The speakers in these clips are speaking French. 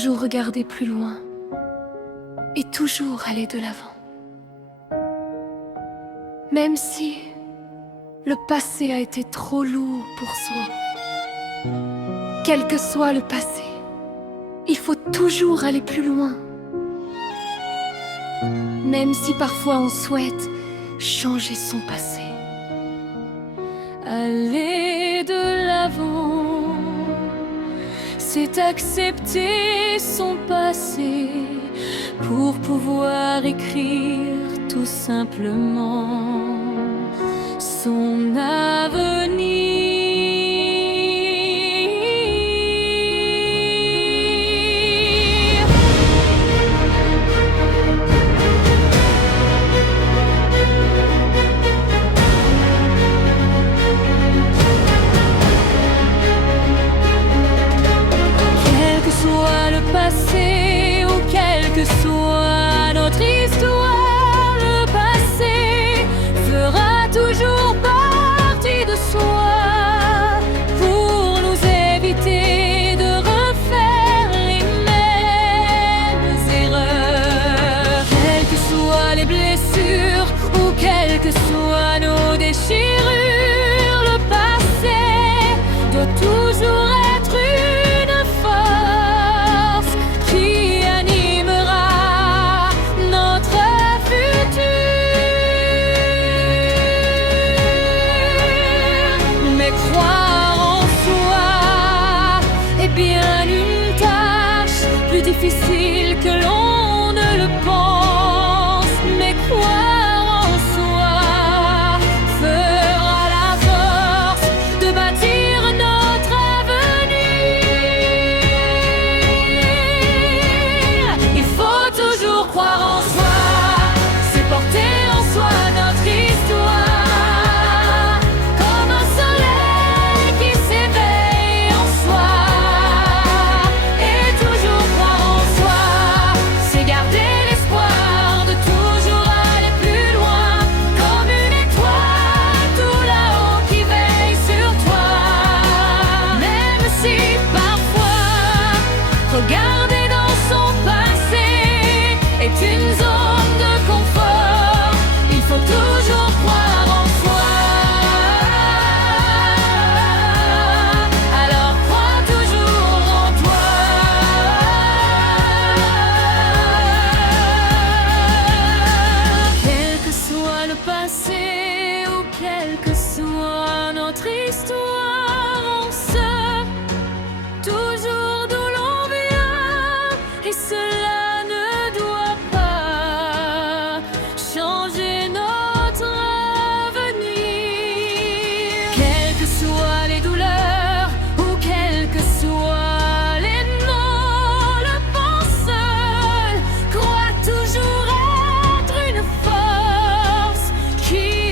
toujours regarder plus loin et toujours aller de l'avant. Même si le passé a été trop lourd pour soi, quel que soit le passé, il faut toujours aller plus loin. Même si parfois on souhaite changer son passé. Aller de l'avant, c'est accepter son passé pour pouvoir écrire tout simplement son avenir. Quel que soit le passé ou quelle que soit notre histoire, le passé fera toujours partie de soi pour nous éviter de refaire les mêmes erreurs. Quelles que soient les blessures ou quelles que soient nos déchirures, le passé doit toujours être une force qui animera notre futur. Mais croire en soi est bien une tâche plus difficile que l'on ne le pense. Mais croire en soi fera la force de bâtir notre avenir. Il faut toujours croire en soi, c'est porter en soi notre histoire, comme un soleil qui s'éveille en soi. Et toujours croire en soi, c'est garder l'espoir de toujours aller plus loin, comme une étoile tout là-haut qui veille sur toi. Même si parfois regarder dans son passé est une zone de confort, il faut toujours croire en soi. Alors crois toujours en toi. Quel que soit le passé ou quelle que soit notre histoire, on sait toujours d'où l'on vient, et cela ne doit pas changer notre avenir. Quelles que soient les douleurs ou quels que soient les noms, le penseur croit toujours être une force qui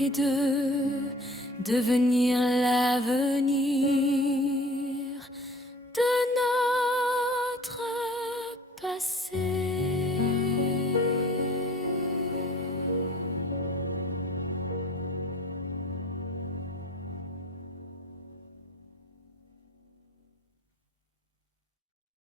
et de devenir l'avenir.